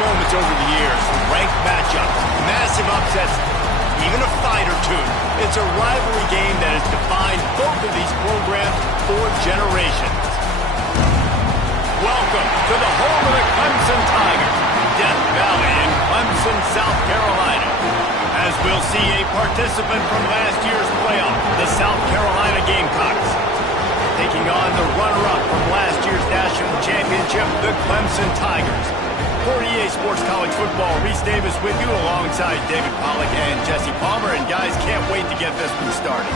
moments over the years, ranked matchups, massive upsets, even a fight or two. It's a rivalry game that has defined both of these programs for generations. Welcome to the home of the Clemson Tigers, Death Valley in Clemson, South Carolina. As we'll see a participant from last year's playoff, the South Carolina Gamecocks, taking on the runner-up from last year's national championship, the Clemson Tigers. For EA Sports College Football, Reese Davis with you alongside David Pollack and Jesse Palmer. And guys, can't wait to get this one started.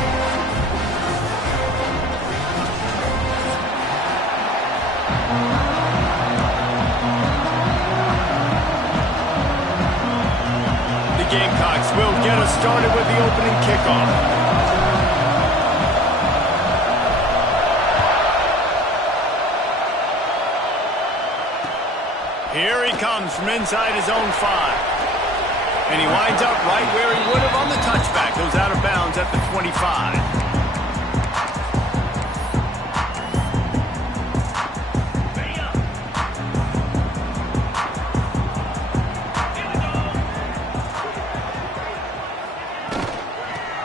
The Gamecocks will get us started with the opening kickoff. Here he comes from inside his own 5. And he winds up right where he would have on the touchback. Goes out of bounds at the 25.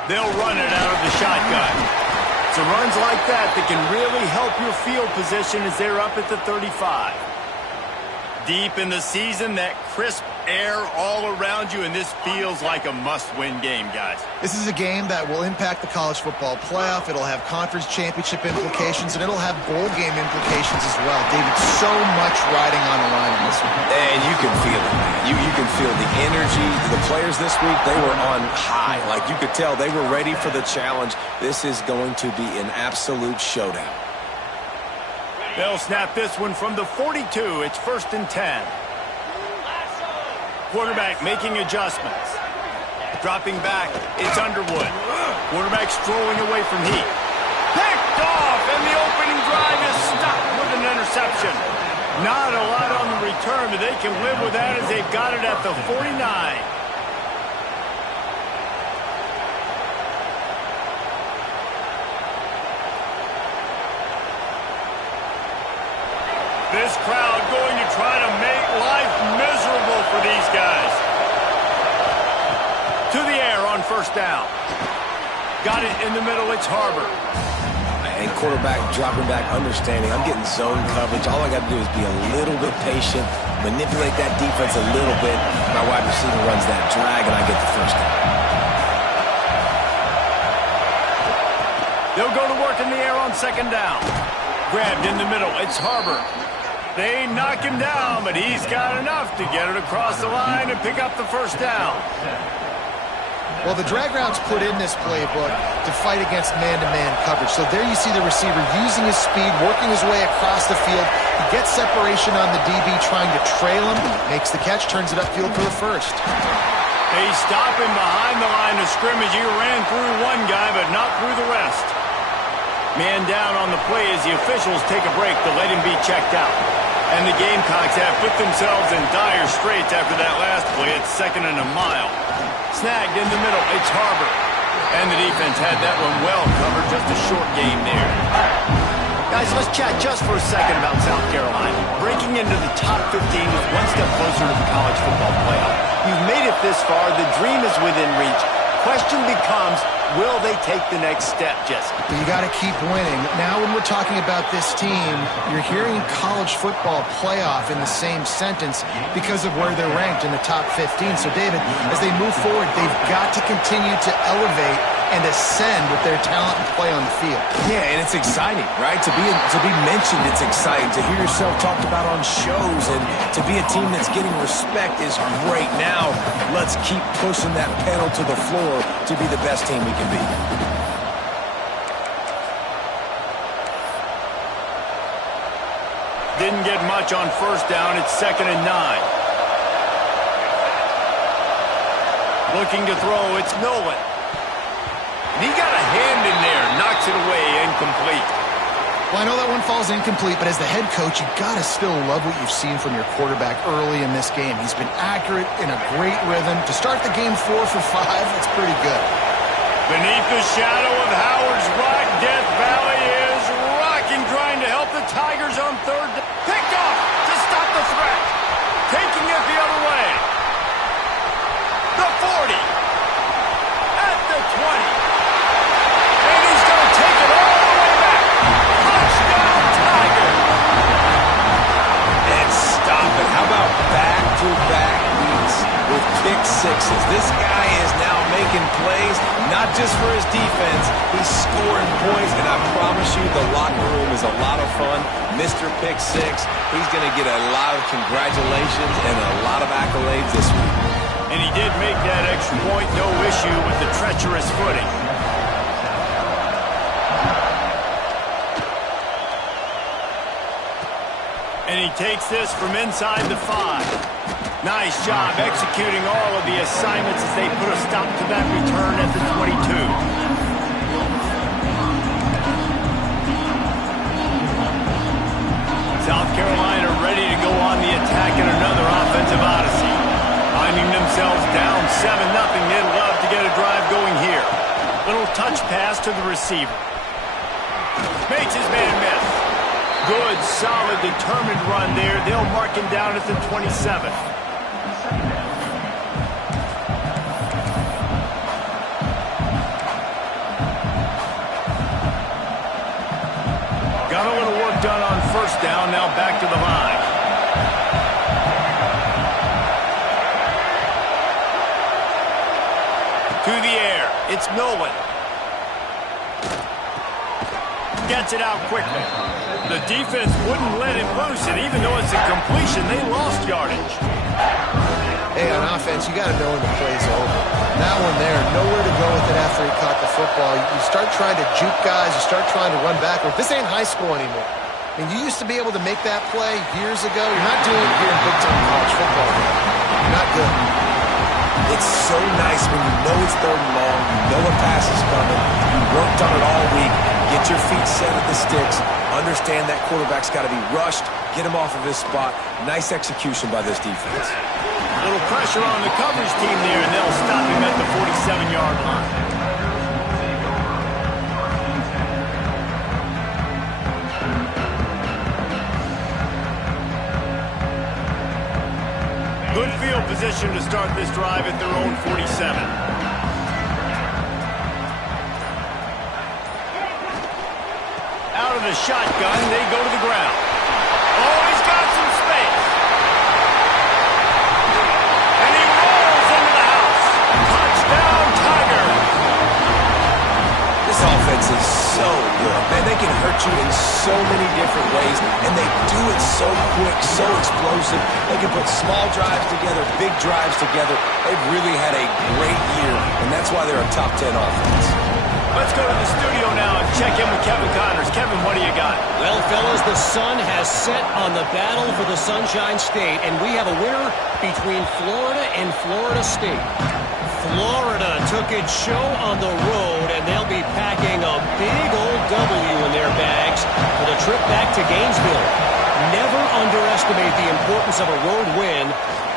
They'll run it out of the shotgun. So runs like that can really help your field position as they're up at the 35. Deep in the season, that crisp air all around you, and this feels like a must-win game, guys. This is a game that will impact the college football playoff. It'll have conference championship implications, and it'll have bowl game implications as well. David, so much riding on the line in this one. And you can feel it, man. You can feel the energy. The players this week, they were on high. Like, you could tell they were ready for the challenge. This is going to be an absolute showdown. They'll snap this one from the 42. It's 1st and 10. Quarterback making adjustments. Dropping back, it's Underwood. Quarterback strolling away from heat. Picked off, and the opening drive is stopped with an interception. Not a lot on the return, but they can live with that as they've got it at the 49. This crowd going to try to make life miserable for these guys. To the air on 1st down. Got it in the middle, it's Harbor. And quarterback dropping back, understanding. I'm getting zone coverage. All I got to do is be a little bit patient, manipulate that defense a little bit. My wide receiver runs that drag, and I get the 1st down. They'll go to work in the air on 2nd down. Grabbed in the middle, it's Harbor. They knock him down, but he's got enough to get it across the line and pick up the 1st down. Well, the drag route's put in this playbook to fight against man-to-man coverage. So there you see the receiver using his speed, working his way across the field. He gets separation on the DB, trying to trail him, makes the catch, turns it upfield for the 1st. They stop him behind the line of scrimmage. He ran through one guy, but not through the rest. Man down on the play as the officials take a break to let him be checked out. And the Gamecocks have put themselves in dire straits after that last play. It's 2nd and a mile. Snagged in the middle, it's Harbor. And the defense had that one well covered. Just a short game there. Guys, let's chat just for a second about South Carolina. Breaking into the top 15 with one step closer to the college football playoff. You've made it this far. The dream is within reach. Question becomes, will they take the next step, Jesse? You got to keep winning. Now when we're talking about this team, you're hearing college football playoff in the same sentence because of where they're ranked in the top 15. So, David, as they move forward, they've got to continue to elevate and ascend with their talent and play on the field. Yeah, and it's exciting, right? To be mentioned, it's exciting. To hear yourself talked about on shows and to be a team that's getting respect is great. Now, let's keep pushing that pedal to the floor to be the best team we can be. Didn't get much on 1st down. It's 2nd and 9. Looking to throw, it's Nolan. He got a hand in there, knocks it away, incomplete. Well, I know that one falls incomplete, but as the head coach, you got to still love what you've seen from your quarterback early in this game. He's been accurate, in a great rhythm. To start the game 4 for 5, that's pretty good. Beneath the shadow of Howard's Rock, Death Valley is rocking, trying to help the Tigers on 3rd. Picked off to stop the threat. Taking it the other way. The 40. At the 20. And he's going to take it all the way back. Touchdown, Tiger. And stop it. How about back-to-back weeks with pick sixes? This guy is now making plays, not just for his defense. He's scoring points, and I promise you the locker room is a lot of fun. Mr. Pick Six, he's going to get a lot of congratulations and a lot of accolades this week. And he did make that extra point, no issue with the treacherous footing. And he takes this from inside the 5. Nice job executing all of the assignments as they put a stop to that return at the 22. South Carolina ready to go on the attack in another offensive odyssey. Finding themselves down 7-0, they'd love to get a drive going here. Little touch pass to the receiver. Makes his man miss. Good, solid, determined run there. They'll mark him down at the 27. back to the line. To the air. It's Nolan. Gets it out quickly. The defense wouldn't let him loose, and even though it's a completion, they lost yardage. Hey, on offense, you got to know when the play's over. That one there, nowhere to go with it after he caught the football. You start trying to juke guys. You start trying to run backward. This ain't high school anymore. I mean, you used to be able to make that play years ago. You're not doing it here in big-time college football. You're not good. It's so nice when you know it's third and long, you know a pass is coming, you worked on it all week, get your feet set at the sticks, understand that quarterback's got to be rushed, get him off of his spot. Nice execution by this defense. A little pressure on the coverage team there, and they'll stop him at the 47-yard line. Good field position to start this drive at their own 47. Out of the shotgun, they go to the ground. Oh, he's got some space. And he rolls into the house. Touchdown, Tiger. This offense is so good. Man, they can hurt you in so many different ways, and they do it so quick, so explosive. They can put small drives together, big drives together. They've really had a great year, and that's why they're a top 10 offense. Let's go to the studio now and check in with Kevin Connors. Kevin, what do you got? Well, fellas, the sun has set on the battle for the Sunshine State, and we have a winner between Florida and Florida State. Florida took its show on the road, and they'll be packing a big old W in their bags for the trip back to Gainesville. Never underestimate the importance of a road win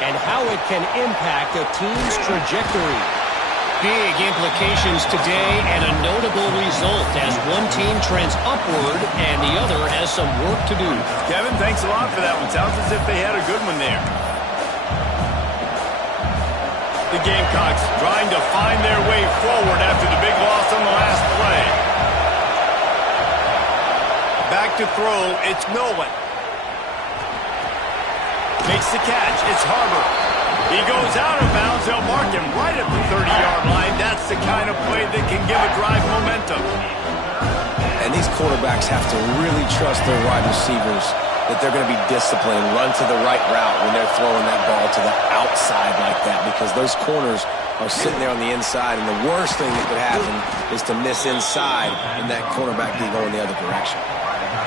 and how it can impact a team's trajectory. Big implications today and a notable result as one team trends upward and the other has some work to do. Kevin, thanks a lot for that one. Sounds as if they had a good one there. The Gamecocks trying to find their way forward after the big loss on the last play. Back to throw, it's Nolan. Makes the catch, it's Harbor. He goes out of bounds, they'll mark him right at the 30-yard line. That's the kind of play that can give a drive momentum. And these quarterbacks have to really trust their wide receivers that they're going to be disciplined and run to the right route when they're throwing that ball to the outside like that, because those corners are sitting there on the inside, and the worst thing that could happen is to miss inside and that cornerback be going the other direction.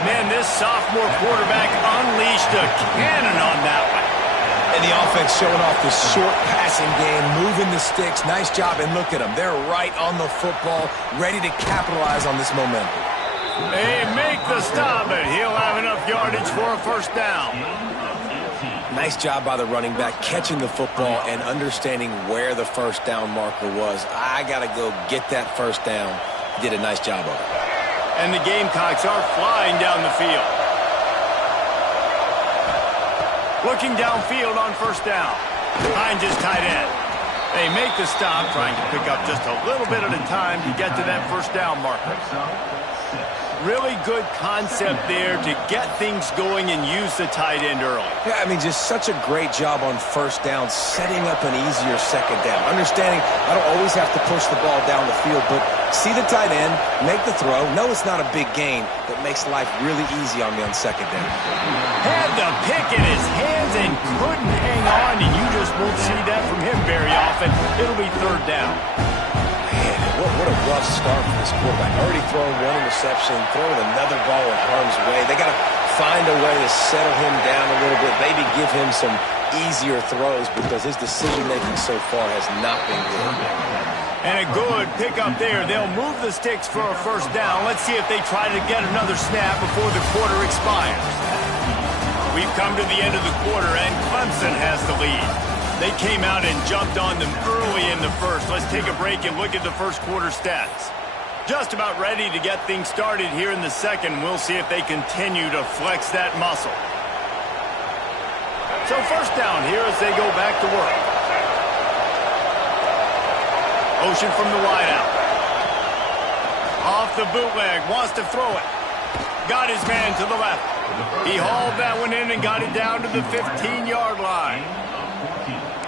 Man, this sophomore quarterback unleashed a cannon on that one. And the offense showing off the short passing game, moving the sticks. Nice job, and look at them. They're right on the football, ready to capitalize on this momentum. They make the stop, and he'll have enough yardage for a first down. Nice job by the running back, catching the football and understanding where the first down marker was. I got to go get that first down. Did a nice job of it. And the Gamecocks are flying down the field. Looking downfield on first down. Behind his tight end. They make the stop, trying to pick up just a little bit at a time to get to that first down marker. Really good concept there to get things going and use the tight end early. Yeah, I mean, just such a great job on first down, setting up an easier second down. Understanding I don't always have to push the ball down the field, but see the tight end, make the throw. No, it's not a big gain, but makes life really easy on me on second down. Had the pick in his hands and couldn't hang on, and you just won't see that from him very often. It'll be third down. What a rough start for this quarterback. Already throwing one interception, throwing another ball in harm's way. They got to find a way to settle him down a little bit, maybe give him some easier throws, because his decision-making so far has not been good. And a good pickup there. They'll move the sticks for a first down. Let's see if they try to get another snap before the quarter expires. We've come to the end of the quarter, and Clemson has the lead. They came out and jumped on them early in the first. Let's take a break and look at the first quarter stats. Just about ready to get things started here in the second. We'll see if they continue to flex that muscle. So first down here as they go back to work. Motion from the wideout. Off the bootleg, wants to throw it. Got his man to the left. He hauled that one in and got it down to the 15-yard line.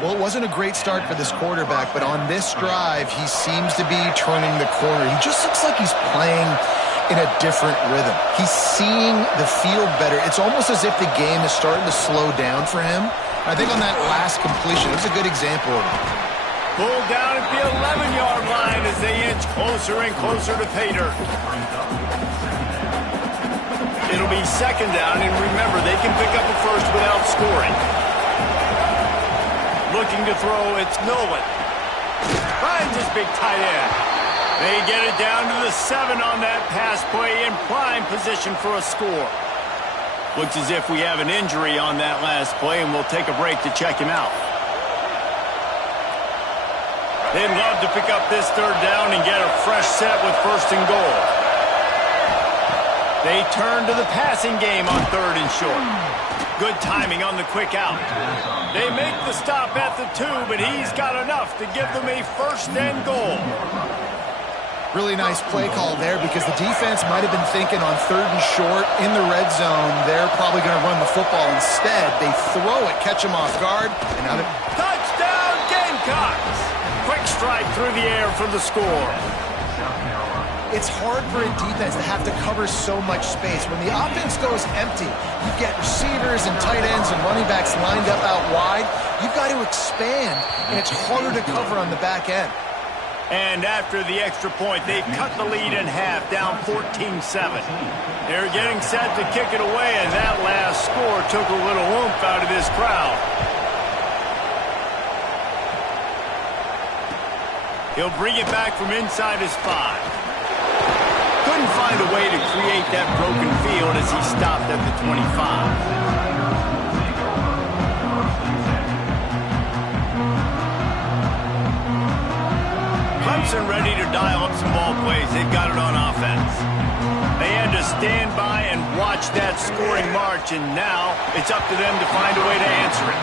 Well, it wasn't a great start for this quarterback, but on this drive, he seems to be turning the corner. He just looks like he's playing in a different rhythm. He's seeing the field better. It's almost as if the game is starting to slow down for him. I think on that last completion, it was a good example of it. Pulled down at the 11-yard line as they inch closer and closer to pay dirt. It'll be second down, and remember, they can pick up a first without scoring. Looking to throw, it's Nolan. Finds his big tight end. They get it down to the 7 on that pass play in prime position for a score. Looks as if we have an injury on that last play, and we'll take a break to check him out. They'd love to pick up this third down and get a fresh set with first and goal. They turn to the passing game on third and short. Good timing on the quick out. They make the stop at the 2, but he's got enough to give them a first and goal. Really nice play call there because the defense might have been thinking on third and short in the red zone. They're probably going to run the football instead. They throw it, catch him off guard, and now they're... Touchdown, Gamecocks! Quick strike through the air for the score. It's hard for a defense to have to cover so much space. When the offense goes empty, you get receivers and tight ends and running backs lined up out wide. You've got to expand, and it's harder to cover on the back end. And after the extra point, they cut the lead in half, down 14-7. They're getting set to kick it away, and that last score took a little oomph out of this crowd. He'll bring it back from inside his 5. Couldn't find a way to create that broken field as he stopped at the 25. Clemson ready to dial up some ball plays. They've got it on offense. They had to stand by and watch that scoring march, and now it's up to them to find a way to answer it.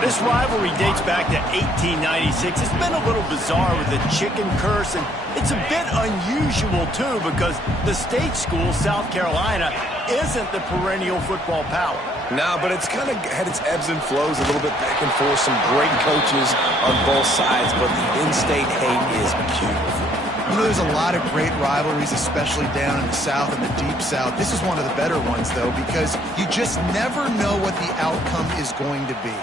This rivalry dates back to 1896. It's been a little bizarre with the chicken curse, and it's a bit unusual, too, because the state school, South Carolina, isn't the perennial football power. No, but it's kind of had its ebbs and flows, a little bit back and forth, some great coaches on both sides, but the in-state hate is acute. You know, there's a lot of great rivalries, especially down in the South and the Deep South. This is one of the better ones, though, because you just never know what the outcome is going to be.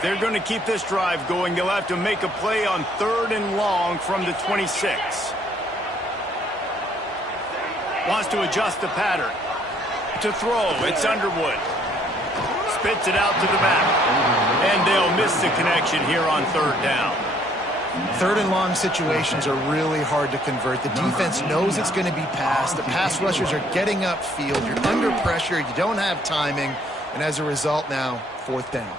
They're going to keep this drive going. They'll have to make a play on third and long from the 26. Wants to adjust the pattern. To throw, it's Underwood. Spits it out to the back. And they'll miss the connection here on third down. Third and long situations are really hard to convert. The defense knows it's going to be passed. The pass rushers are getting upfield. You're under pressure. You don't have timing. And as a result now, fourth down.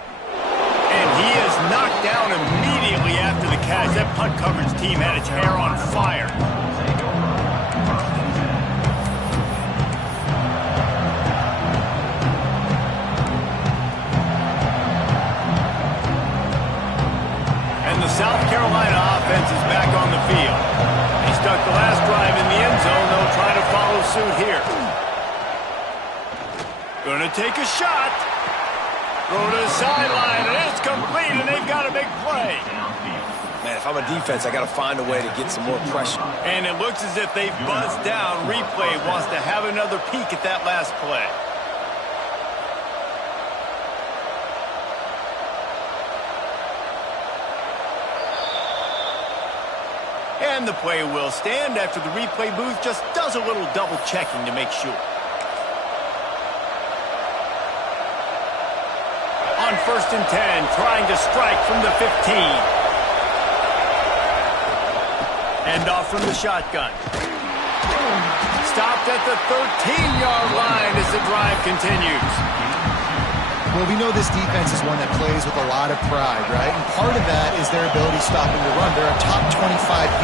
And he is knocked down immediately after the catch. That punt coverage team had its hair on fire. And the South Carolina offense is back on the field. They stuck the last drive in the end zone. They'll try to follow suit here. Gonna take a shot. Throw to the sideline, and it's complete, and they've got a big play. Man, if I'm a defense, I got to find a way to get some more pressure. And it looks as if they've buzzed down. Replay wants to have another peek at that last play. And the play will stand after the replay booth just does a little double checking to make sure. On first and 10, trying to strike from the 15. End off from the shotgun. Stopped at the 13-yard line as the drive continues. Well, we know this defense is one that plays with a lot of pride, right? And part of that is their ability stopping the run. They're a top 25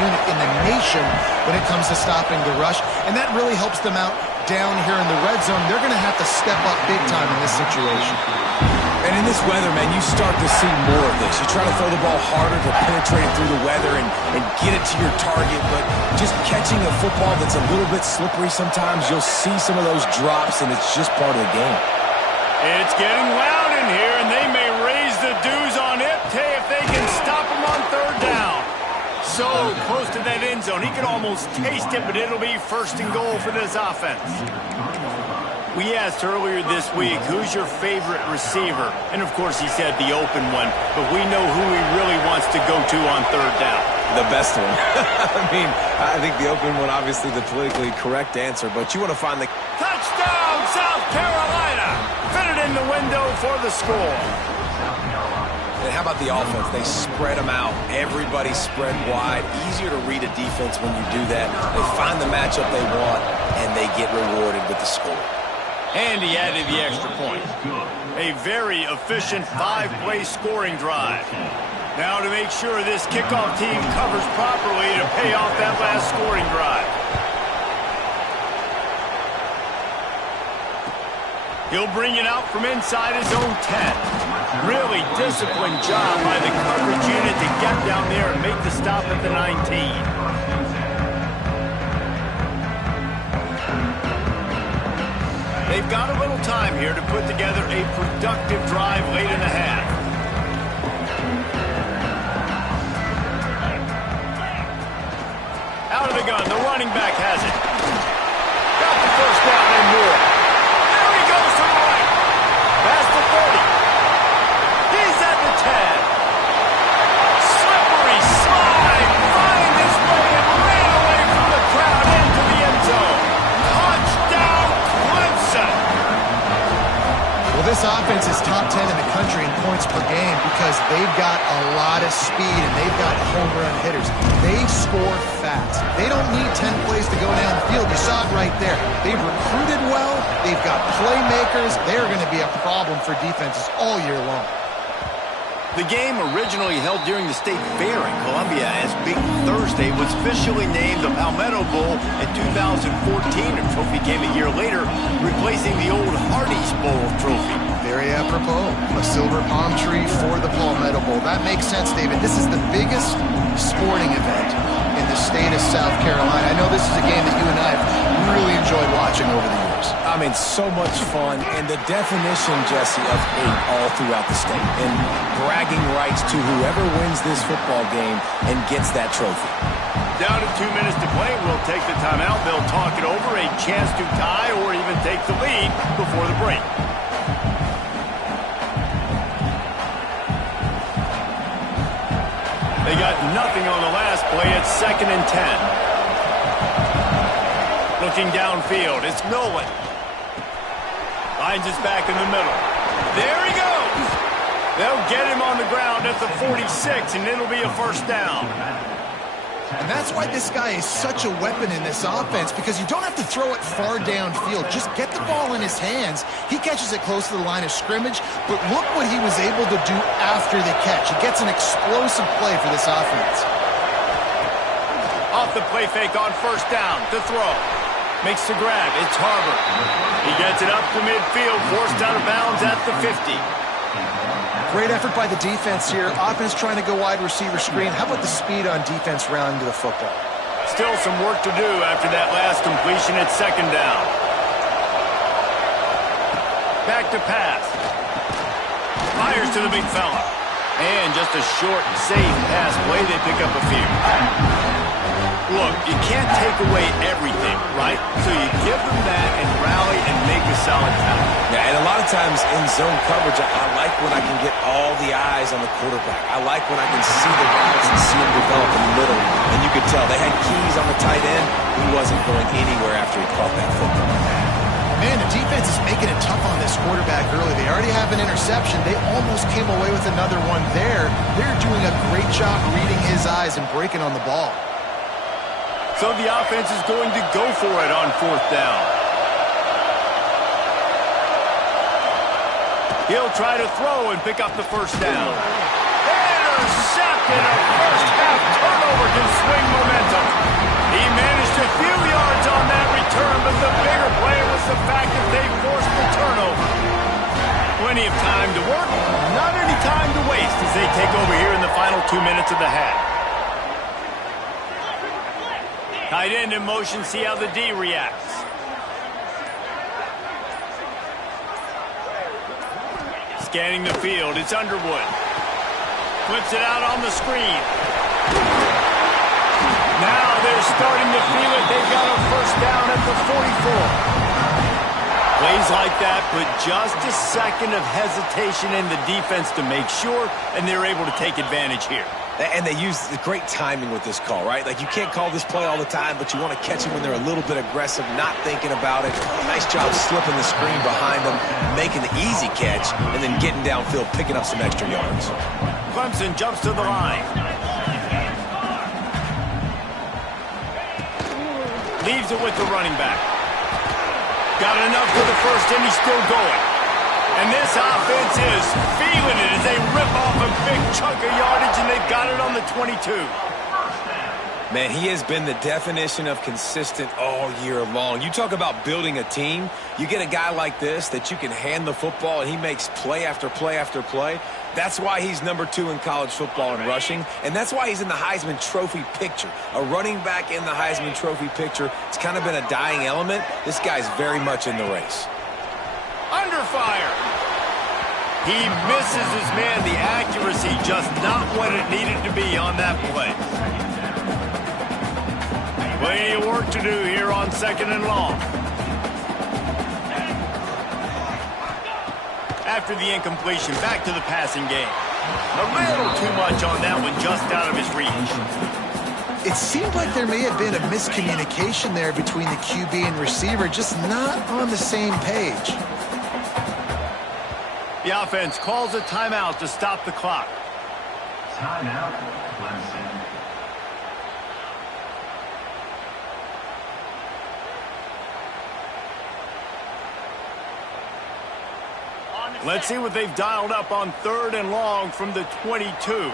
unit in the nation when it comes to stopping the rush, and that really helps them out down here in the red zone. They're going to have to step up big time in this situation. And in this weather, man, you start to see more of this. You try to throw the ball harder to penetrate through the weather and get it to your target, but just catching a football that's a little bit slippery sometimes, you'll see some of those drops, and it's just part of the game. It's getting loud in here, and they may raise the dues on it if they can stop him on third down. So close to that end zone. He could almost taste it, but it'll be first and goal for this offense. We asked earlier this week, who's your favorite receiver? And, of course, he said the open one, but we know who he really wants to go to on third down. The best one. I mean, I think the open one, obviously the politically correct answer, but you want to find the... Touchdown, South Carolina! Fit it in the window for the score. And how about the offense? They spread them out. Everybody spread wide. Easier to read a defense when you do that. They find the matchup they want, and they get rewarded with the score. And he added the extra point. A very efficient 5-play scoring drive. Now to make sure this kickoff team covers properly to pay off that last scoring drive. He'll bring it out from inside his own 10. Really disciplined job by the coverage unit to get down there and make the stop at the 19. They've got a little time here to put together a productive drive late in the half. Out of the gun, the running back has it. Got the first down and more. There he goes to the right. Past the 30. He's at the 10. Slippery slide. Find his way and ran away from the crowd into the end zone. Touchdown, Clemson. Well, this offense is top 10 in the country in points per game because they've got a lot of speed and they've got home run hitters. They score fast. They don't need 10 plays to go down the field. You saw it right there. They've recruited well. They've got playmakers. They're going to be a problem for defenses all year long. The game, originally held during the State Fair in Columbia as Big Thursday, was officially named the Palmetto Bowl in 2014. A trophy came a year later, replacing the old Hardee's Bowl trophy. Very apropos. A silver palm tree for the Palmetto Bowl. That makes sense, David. This is the biggest sporting event in the state of South Carolina. I know this is a game that you and I have really enjoyed watching over the years. I mean, so much fun, and the definition, Jesse, of hate all throughout the state, and bragging rights to whoever wins this football game and gets that trophy. Down to 2 minutes to play. We'll take the timeout. They'll talk it over, a chance to tie or even take the lead before the break. They got nothing on the last play. It's 2nd and 10. Looking downfield, it's Nolan. Finds his back in the middle. There he goes. They'll get him on the ground at the 46, and it'll be a first down. And that's why this guy is such a weapon in this offense, because you don't have to throw it far downfield. Just get the ball in his hands. He catches it close to the line of scrimmage, but look what he was able to do after the catch. He gets an explosive play for this offense. Off the play fake on first down to throw. Makes the grab. It's Harbor. He gets it up to midfield, forced out of bounds at the 50. Great effort by the defense here. Offense trying to go wide receiver screen. How about the speed on defense rounding to the football? Still some work to do after that last completion at 2nd down. Back to pass. Fires to the big fella. And just a short, safe pass play. They pick up a few. Look, you can't take away everything, right? So you give them that and rally and make a solid tackle. Yeah, and a lot of times in zone coverage, I like when I can get all the eyes on the quarterback. I like when I can see the routes and see them develop in the middle. And you could tell they had keys on the tight end. He wasn't going anywhere after he caught that football. Man, the defense is making it tough on this quarterback early. They already have an interception. They almost came away with another one there. They're doing a great job reading his eyes and breaking on the ball. So the offense is going to go for it on 4th down. He'll try to throw and pick up the first down. Intercepted. A first half turnover can swing momentum. He managed a few yards on that return, but the bigger play was the fact that they forced the turnover. Plenty of time to work, 2 minutes of the half. Tight end in motion, see how the D reacts. Scanning the field, it's Underwood. Flips it out on the screen. Now they're starting to feel it. They've got a first down at the 44. Plays like that put just a second of hesitation in the defense to make sure, and they're able to take advantage here. And they use the great timing with this call, right? Like, you can't call this play all the time, but you want to catch them when they're a little bit aggressive, not thinking about it. Nice job slipping the screen behind them, making the easy catch, and then getting downfield, picking up some extra yards. Clemson jumps to the line. Leaves it with the running back. Got enough for the first, and he's still going. And this offense is feeling it as they rip off a big chunk of yardage, and they've got it on the 22. Man, he has been the definition of consistent all year long. You talk about building a team. You get a guy like this that you can hand the football, and he makes play after play after play. That's why he's number 2 in college football in rushing, and that's why he's in the Heisman Trophy picture. A running back in the Heisman Trophy picture. It's kind of been a dying element. This guy's very much in the race. Under fire. He misses his man. The accuracy just not what it needed to be on that play. Plenty of work to do here on 2nd and long. After the incompletion, back to the passing game. A little too much on that one, just out of his reach. It seemed like there may have been a miscommunication there between the QB and receiver, just not on the same page. The offense calls a timeout to stop the clock. Timeout, Clemson. Let's see what they've dialed up on 3rd and long from the 22.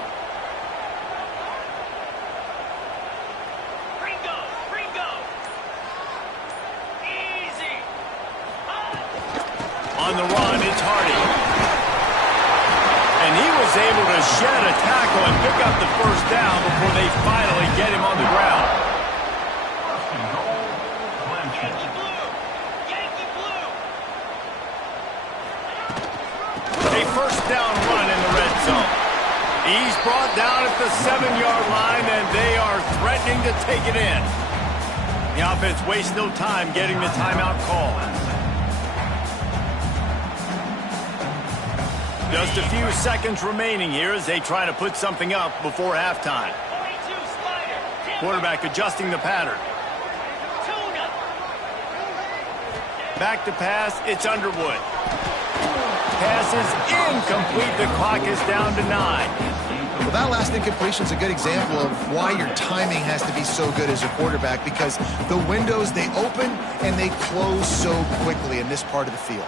Easy. On the run, it's Hardy. And he was able to shed a tackle and pick up the first down before they finally get him on the ground. A first down run in the red zone. He's brought down at the 7-yard line, and they are threatening to take it in. The offense wastes no time getting the timeout call. Just a few seconds remaining here as they try to put something up before halftime. Quarterback adjusting the pattern. Back to pass, it's Underwood. Pass is incomplete. The clock is down to 9. Well, that last incompletion is a good example of why your timing has to be so good as a quarterback, because the windows, they open and they close so quickly in this part of the field.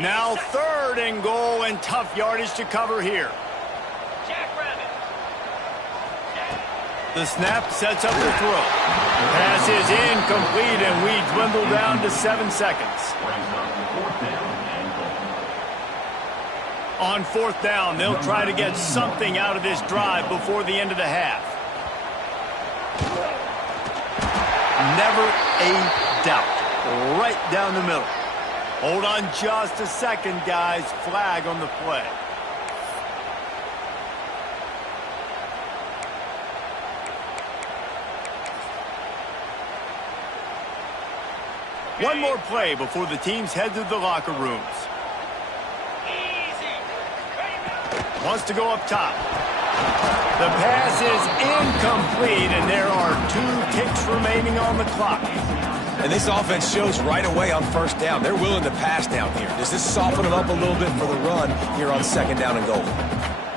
Now 3rd and goal, and tough yardage to cover here. The snap sets up the throw. Pass is incomplete, and we dwindle down to 7 seconds. On 4th down, they'll try to get something out of this drive before the end of the half. Never a doubt. Right down the middle. Hold on just a second, guys. Flag on the play. One more play before the teams head to the locker rooms. Wants to go up top. The pass is incomplete, and there are 2 ticks remaining on the clock. And this offense shows right away on 1st down. They're willing to pass down here. Does this soften them up a little bit for the run here on 2nd down and goal?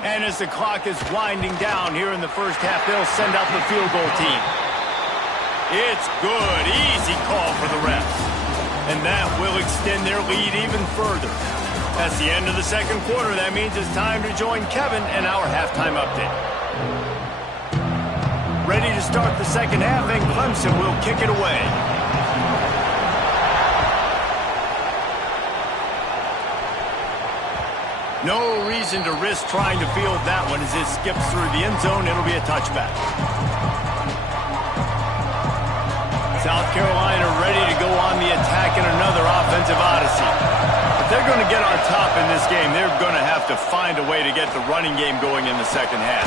And as the clock is winding down here in the first half, they'll send out the field goal team. It's good. Easy call for the refs. And that will extend their lead even further. That's the end of the 2nd quarter. That means it's time to join Kevin and our halftime update. Ready to start the 2nd half, and Clemson will kick it away. No reason to risk trying to field that one as it skips through the end zone. It'll be a touchback. South Carolina ready to go on the attack in another offensive odyssey. If they're going to get on top in this game, they're going to have to find a way to get the running game going in the second half.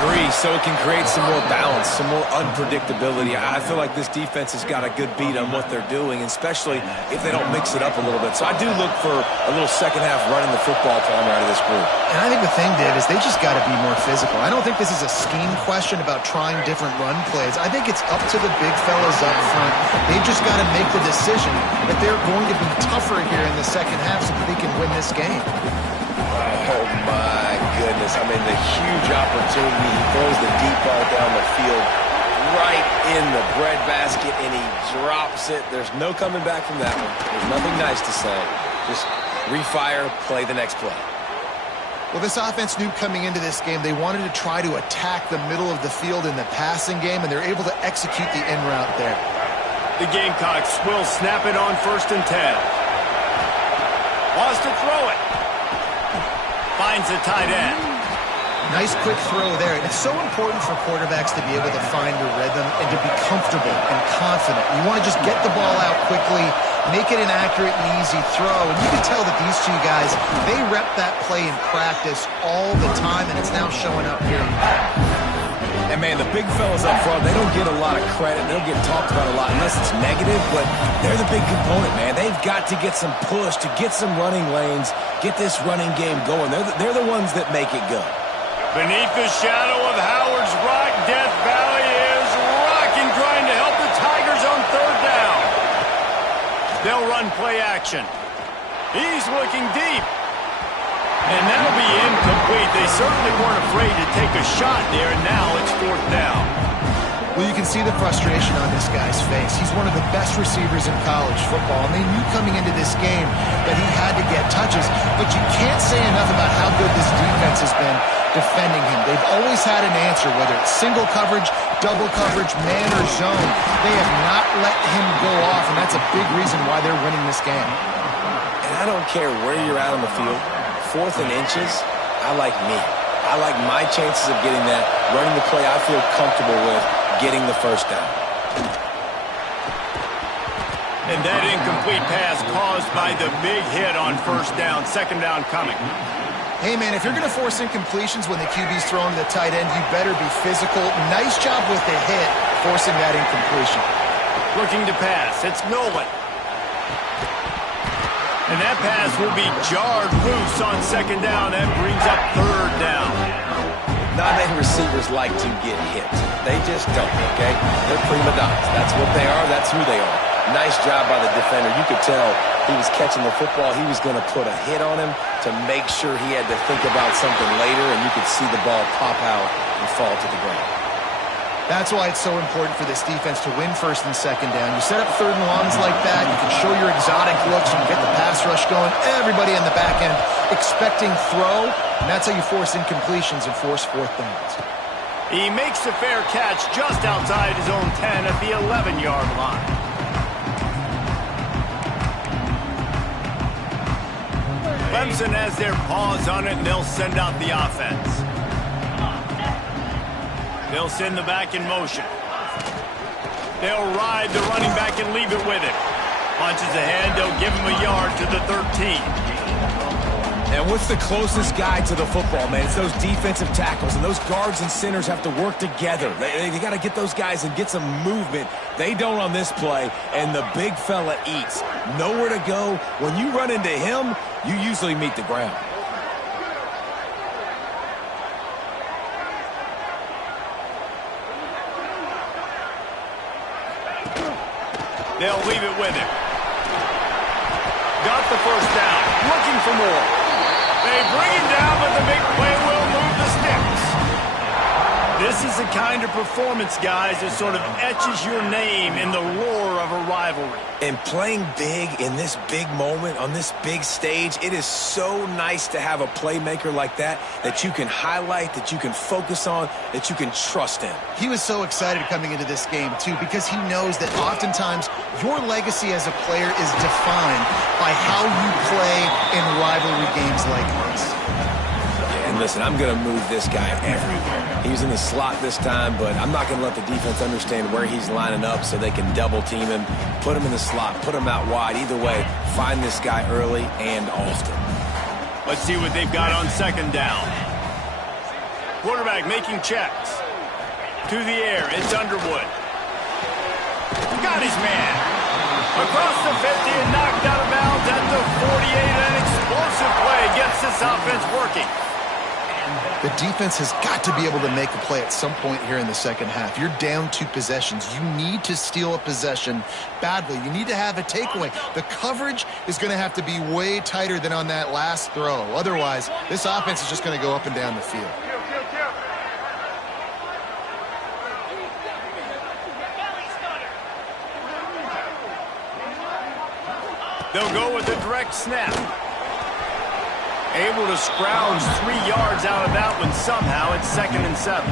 Agree, so it can create some more balance, some more unpredictability. I feel like this defense has got a good beat on what they're doing, especially if they don't mix it up a little bit. So I do look for a little second half running the football Palmer out of this group. And I think the thing, Dave, is they just got to be more physical. I don't think this is a scheme question about trying different run plays. I think it's up to the big fellas up front. They've just got to make the decision that they're going to be tougher here in the second half so that they can win this game. Oh, my goodness. I mean, the huge opportunity. He throws the deep ball down the field right in the breadbasket, and he drops it. There's no coming back from that one. There's nothing nice to say. Just refire, play the next play. Well, this offense knew coming into this game they wanted to try to attack the middle of the field in the passing game, and they're able to execute the in route there. The Gamecocks will snap it on 1st and 10. Wants to throw it. Finds the tight end. Nice quick throw there. It's so important for quarterbacks to be able to find a rhythm and to be comfortable and confident. You want to just get the ball out quickly, make it an accurate and easy throw. And you can tell that these two guys, they rep that play in practice all the time, and it's now showing up here. And, man, the big fellas up front, they don't get a lot of credit. They don't get talked about a lot unless it's negative, but they're the big component, man. They've got to get some push, to get some running lanes, get this running game going. They're the ones that make it go. Beneath the shadow of Howard's Rock, Death Valley is rocking, trying to help the Tigers on 3rd down. They'll run play action. He's looking deep. And that'll be incomplete. They certainly weren't afraid to take a shot there, and now it's 4th down. Well, you can see the frustration on this guy's face. He's one of the best receivers in college football, and they knew coming into this game that he had to get touches, but you can't say enough about how good this defense has been defending him. They've always had an answer, whether it's single coverage, double coverage, man or zone. They have not let him go off, and that's a big reason why they're winning this game. And I don't care where you're at on the field. 4th and inches, I like me. I like my chances of getting that, running the play I feel comfortable with, getting the 1st down. And that incomplete pass caused by the big hit on 1st down, 2nd down coming. Hey, man, if you're going to force incompletions when the QB's throwing to the tight end, you better be physical. Nice job with the hit, forcing that incompletion. Looking to pass. It's Nolan. And that pass will be jarred loose on 2nd down. That brings up 3rd down. Not many receivers like to get hit. They just don't, okay? They're prima donnas. That's what they are. That's who they are. Nice job by the defender. You could tell he was catching the football. He was going to put a hit on him to make sure he had to think about something later, and you could see the ball pop out and fall to the ground. That's why it's so important for this defense to win 1st and 2nd down. You set up 3rd and longs like that. You can show your exotic looks. You can get the pass rush going. Everybody on the back end expecting throw, and that's how you force incompletions and force 4th downs. He makes a fair catch just outside his own 10 at the 11-yard line. Clemson has their paws on it, and they'll send out the offense. They'll send the back in motion. They'll ride the running back and leave it with him. Punches ahead, they'll give him a yard to the 13. And what's the closest guy to the football, man? It's those defensive tackles, and those guards and centers have to work together. They got to get those guys and get some movement. They don't on this play, and the big fella eats. Nowhere to go. When you run into him, you usually meet the ground. They'll leave it with him. Got the 1st down. Looking for more. They bring him down, but the big play will move the sticks. This is the kind of performance, guys, that sort of etches your name in the roar of a rivalry. And playing big in this big moment, on this big stage, it is so nice to have a playmaker like that you can highlight, that you can focus on, that you can trust in. He was so excited coming into this game, too, because he knows that oftentimes your legacy as a player is defined by how you play in rivalry games like this. And listen, I'm going to move this guy everywhere. He's in the slot this time, but I'm not going to let the defense understand where he's lining up so they can double team him, put him in the slot, put him out wide. Either way, find this guy early and often. Let's see what they've got on second down. Quarterback making checks. To the air, it's Underwood. Got his man. Across the 50 and knocked out of bounds at the 48. An explosive play gets this offense working. The defense has got to be able to make a play at some point here in the second half. You're down 2 possessions. You need to steal a possession badly. You need to have a takeaway. The coverage is going to have to be way tighter than on that last throw. Otherwise, this offense is just going to go up and down the field. They'll go with a direct snap. Able to scrounge 3 yards out of that one somehow. It's 2nd and 7.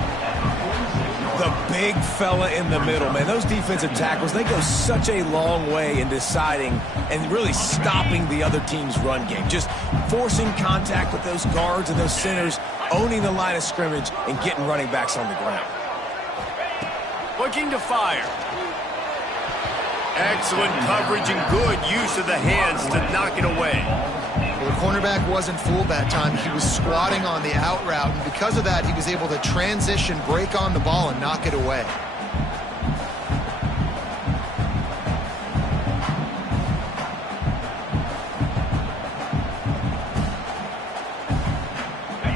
The big fella in the middle, man. Those defensive tackles, they go such a long way in deciding and really stopping the other team's run game. Just forcing contact with those guards and those centers, owning the line of scrimmage, and getting running backs on the ground. Looking to fire. Excellent coverage and good use of the hands to knock it away. Well, the cornerback wasn't fooled that time. He was squatting on the out route, and because of that, he was able to transition, break on the ball, and knock it away.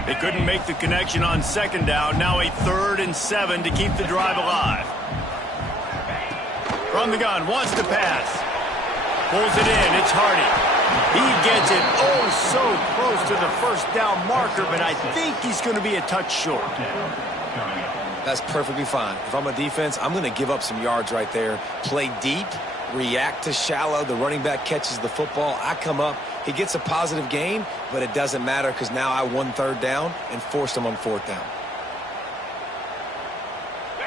They couldn't make the connection on second down. Now a 3rd and 7 to keep the drive alive. From the gun, wants to pass. Pulls it in, it's Hardy. He gets it so close to the first down marker, but I think he's going to be a touch short. That's perfectly fine. If I'm a defense, I'm going to give up some yards right there. Play deep, react to shallow. The running back catches the football. I come up. He gets a positive gain, but it doesn't matter because now I won 3rd down and forced him on 4th down.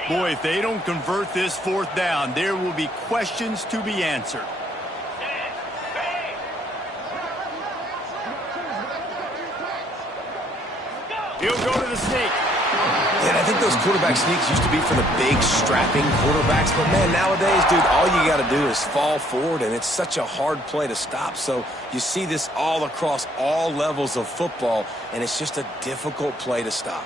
Boy, if they don't convert this 4th down, there will be questions to be answered. He'll go to the sneak. And I think those quarterback sneaks used to be for the big, strapping quarterbacks. But, man, nowadays, dude, all you got to do is fall forward, and it's such a hard play to stop. So you see this all across all levels of football, and it's just a difficult play to stop.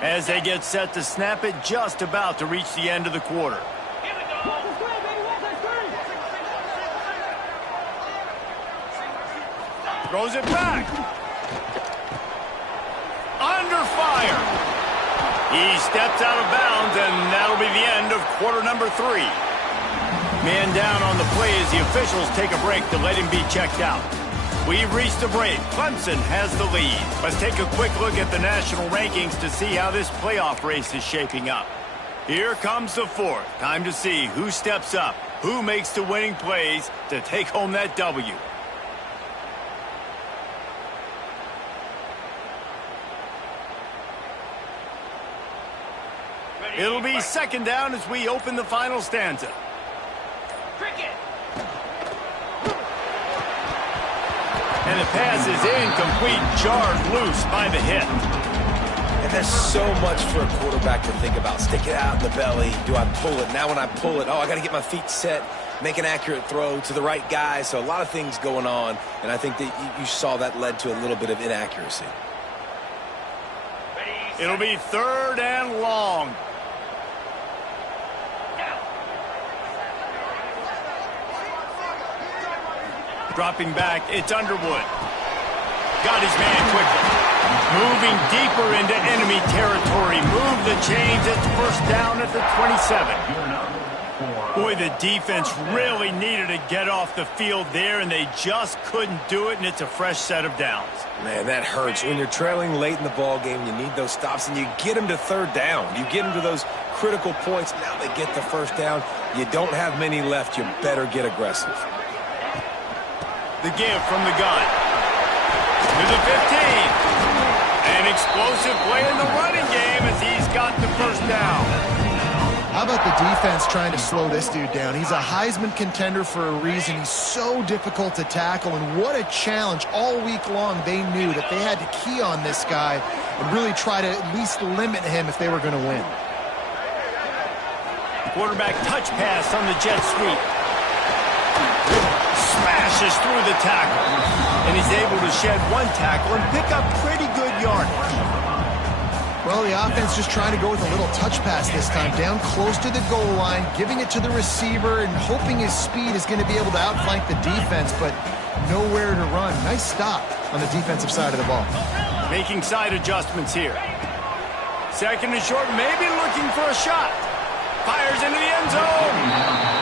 As they get set to snap it, just about to reach the end of the quarter. Throws it back. Under fire. He steps out of bounds, and that'll be the end of quarter number 3. Man down on the play as the officials take a break to let him be checked out. We've reached a break. Clemson has the lead. Let's take a quick look at the national rankings to see how this playoff race is shaping up. Here comes the 4th. Time to see who steps up, who makes the winning plays to take home that W. It'll be 2nd down as we open the final stanza. And the pass is incomplete, jarred loose by the hit. And there's so much for a quarterback to think about. Stick it out in the belly. Do I pull it? Now when I pull it, I got to get my feet set, make an accurate throw to the right guy. So a lot of things going on, and I think that you saw that led to a little bit of inaccuracy. It'll be 3rd and long. Dropping back, it's Underwood. Got his man quickly. Moving deeper into enemy territory. Move the chains. It's 1st down at the 27. Boy, the defense really needed to get off the field there, and they just couldn't do it, and it's a fresh set of downs. Man, that hurts. When you're trailing late in the ball game, you need those stops, and you get them to 3rd down. You get them to those critical points. Now they get the 1st down. You don't have many left. You better get aggressive. The give from the gun. To the 15. An explosive play in the running game as he's got the 1st down. How about the defense trying to slow this dude down? He's a Heisman contender for a reason. He's so difficult to tackle, and what a challenge. All week long, they knew that they had to key on this guy and really try to at least limit him if they were going to win. Quarterback touch pass on the jet sweep. Smashes through the tackle. And he's able to shed one tackle and pick up pretty good yardage. Well, the offense just trying to go with a little touch pass this time, down close to the goal line, giving it to the receiver and hoping his speed is going to be able to outflank the defense, but nowhere to run. Nice stop on the defensive side of the ball. Making side adjustments here. Second and short, maybe looking for a shot. Fires into the end zone.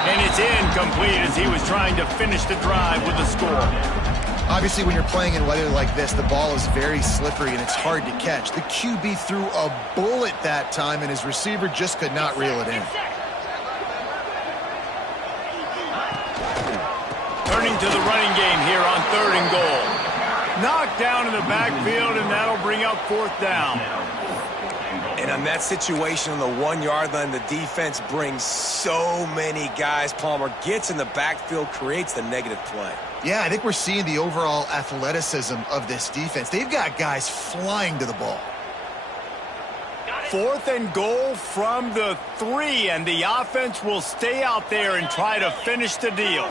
And it's incomplete as he was trying to finish the drive with a score. Obviously, when you're playing in weather like this, the ball is very slippery and it's hard to catch. The QB threw a bullet that time, and his receiver just could not reel it in. Turning to the running game here on 3rd and goal. Knocked down in the backfield, and that'll bring up 4th down. And on that situation on the 1-yard line, the defense brings so many guys. Palmer gets in the backfield, creates the negative play. Yeah, I think we're seeing the overall athleticism of this defense. They've got guys flying to the ball. 4th and goal from the 3, and the offense will stay out there and try to finish the deal.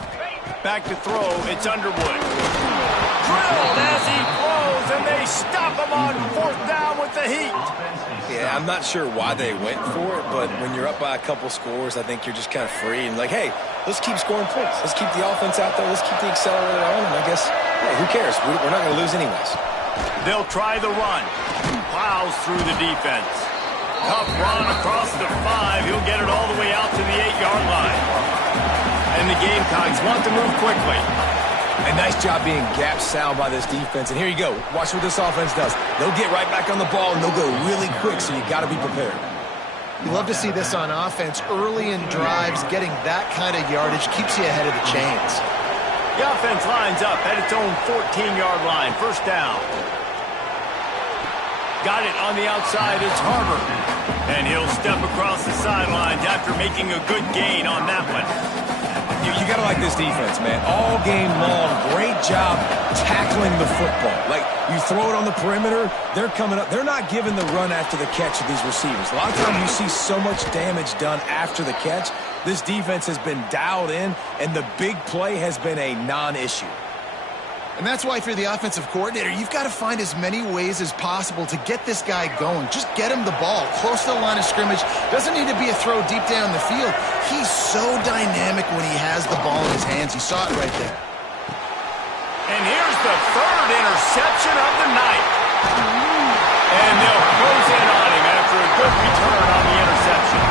Back to throw, it's Underwood. Drilled as he throws, and they stop him on 4th down with the heat. Yeah, I'm not sure why they went for it, but when you're up by a couple scores, I think you're just kind of free and like, hey, let's keep scoring points. Let's keep the offense out there. Let's keep the accelerator on, and I guess, hey, who cares? We're not going to lose anyways. They'll try the run. Plows through the defense. Tough run across the 5. He'll get it all the way out to the 8-yard line. And the Gamecocks want to move quickly. A nice job being gap sound by this defense. And here you go. Watch what this offense does. They'll get right back on the ball, and they'll go really quick, so you got to be prepared. You love to see this on offense. Early in drives, getting that kind of yardage keeps you ahead of the chains. The offense lines up at its own 14-yard line. 1st down. Got it on the outside. It's Harbor. And he'll step across the sidelines after making a good gain on that one. You got to like this defense, man. All game long, great job tackling the football. Like, you throw it on the perimeter, they're coming up. They're not giving the run after the catch of these receivers. A lot of times you see so much damage done after the catch. This defense has been dialed in, and the big play has been a non-issue. And that's why if you're the offensive coordinator, you've got to find as many ways as possible to get this guy going. Just get him the ball close to the line of scrimmage. Doesn't need to be a throw deep down the field. He's so dynamic when he has the ball in his hands. You saw it right there. And here's the 3rd interception of the night. And they'll close in on him after a good return on the interception.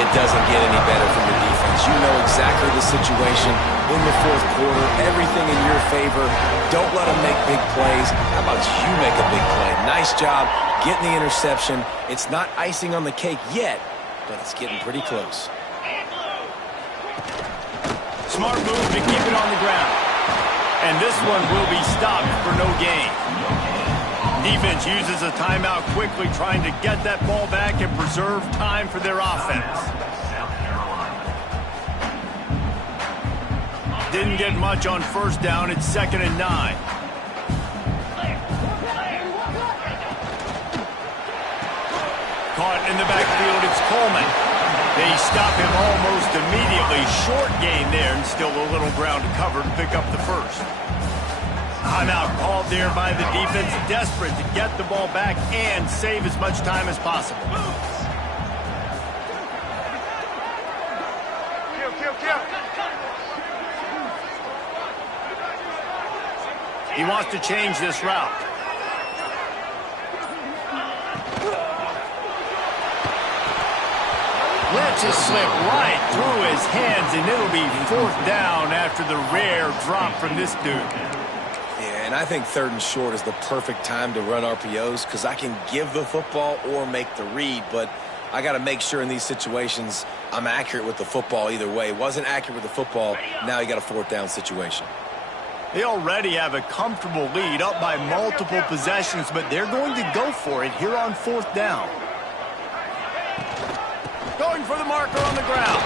It doesn't get any better from the defense. You know exactly the situation in the 4th quarter. Everything in your favor. Don't let them make big plays. How about you make a big play? Nice job getting the interception. It's not icing on the cake yet, but it's getting pretty close. Smart move to keep it on the ground. And this one will be stopped for no gain. Defense uses a timeout quickly, trying to get that ball back and preserve time for their offense. Didn't get much on 1st down. It's 2nd and 9. Caught in the backfield, it's Coleman. They stop him almost immediately. Short gain there, and still a little ground to cover to pick up the 1st. Timeout called there by the defense, desperate to get the ball back and save as much time as possible. He wants to change this route. Lets it slip right through his hands, and it'll be 4th down after the rare drop from this dude. And I think 3rd and short is the perfect time to run RPOs because I can give the football or make the read, but I got to make sure in these situations I'm accurate with the football either way. Wasn't accurate with the football, now you got a 4th down situation. They already have a comfortable lead up by multiple possessions, but they're going to go for it here on 4th down. Going for the marker on the ground.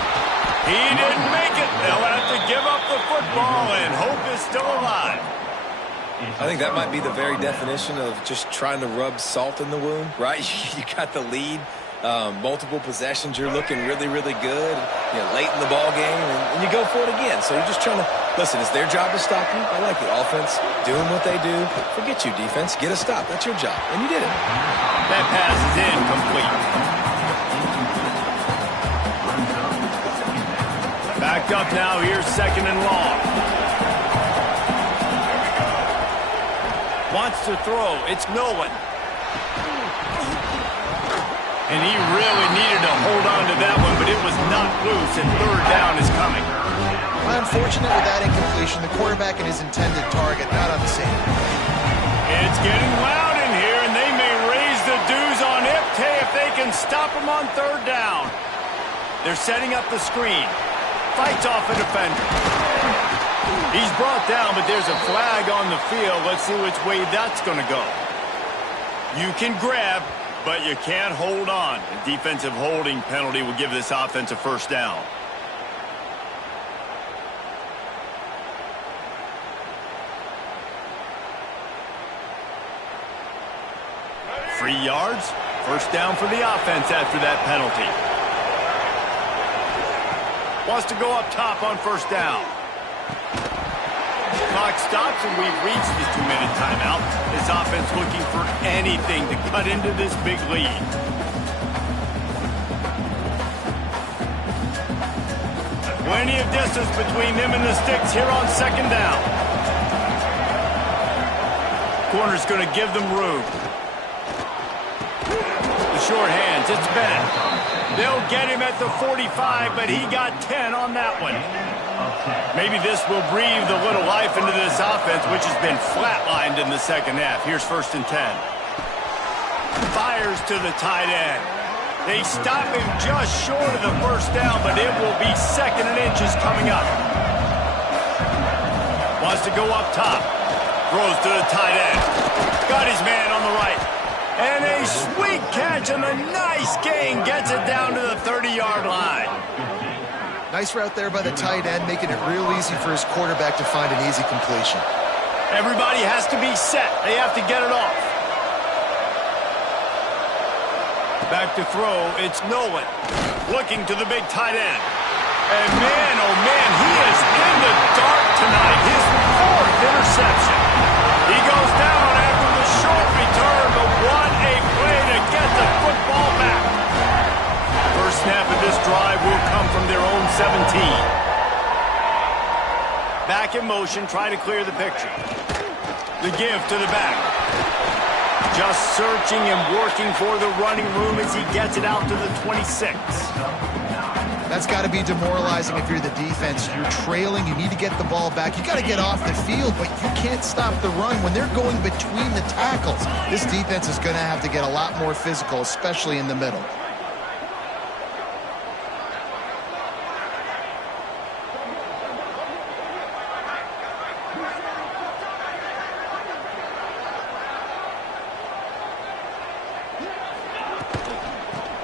He didn't make it. They'll have to give up the football, and hope is still alive. I think that might be the very definition of just trying to rub salt in the wound, right? You got the lead, multiple possessions, you're looking really, really good, late in the ball game, and you go for it again. So you're just trying to, listen, it's their job to stop you. I like it. Offense, doing what they do. Forget you, defense. Get a stop. That's your job, and you did it. That pass is incomplete. Backed up now, here's 2nd and long. Wants to throw, it's no one. And he really needed to hold on to that one, but it was not loose, and 3rd down is coming. Well, unfortunate with that incompletion, the quarterback and his intended target not on the same. It's getting loud in here, and they may raise the dues on Ipke if they can stop him on 3rd down. They're setting up the screen. Fights off a defender. He's brought down, but there's a flag on the field. Let's see which way that's going to go. You can grab, but you can't hold on. A defensive holding penalty will give this offense a 1st down. Free yards. 1st down for the offense after that penalty. Wants to go up top on 1st down. Clock stops, and we've reached the 2-minute timeout. This offense looking for anything to cut into this big lead. Plenty of distance between them and the sticks here on 2nd down. Corner's going to give them room. The short hands, it's Bennett. They'll get him at the 45, but he got 10 on that one. Maybe this will breathe a little life into this offense, which has been flatlined in the 2nd half. Here's 1st and 10. Fires to the tight end. They stop him just short of the 1st down, but it will be 2nd and inches coming up. Wants to go up top. Throws to the tight end. Got his man on the right. And a sweet catch and a nice gain gets it down to the 30-yard line. Nice route there by the tight end, making it real easy for his quarterback to find an easy completion. Everybody has to be set. They have to get it off. Back to throw, it's Nolan. Looking to the big tight end. And man, oh man, he is in the dark tonight. His 4th interception. He goes down after the short return, but what a play to get the football back. First snap of this drive will come from their own 17. Back in motion, try to clear the picture. The give to the back. Just searching and working for the running room as he gets it out to the 26. That's got to be demoralizing if you're the defense. You're trailing. You need to get the ball back. You got to get off the field, but you can't stop the run. When they're going between the tackles, this defense is going to have to get a lot more physical, especially in the middle.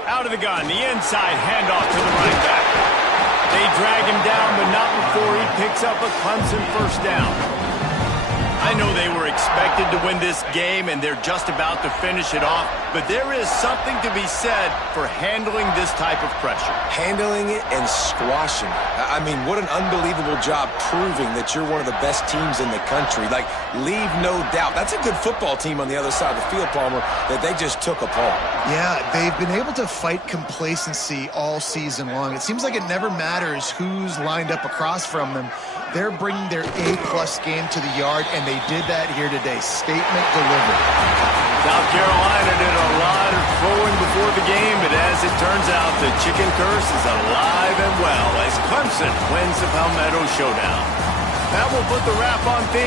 Out of the gun, the inside handoff to the running back. They drag him down, but not before he picks up a Clemson 1st down. I know they were expected to win this game, and they're just about to finish it off, but there is something to be said for handling this type of pressure. Handling it and squashing it. I mean, what an unbelievable job proving that you're one of the best teams in the country. Like, leave no doubt. That's a good football team on the other side of the field, Palmer, that they just took apart. Yeah, they've been able to fight complacency all season long. It seems like it never matters who's lined up across from them. They're bringing their A-plus game to the yard, and they did that here today. Statement delivered. South Carolina did a lot of throwing before the game, but as it turns out, the chicken curse is alive and well as Clemson wins the Palmetto Showdown. That will put the wrap on things.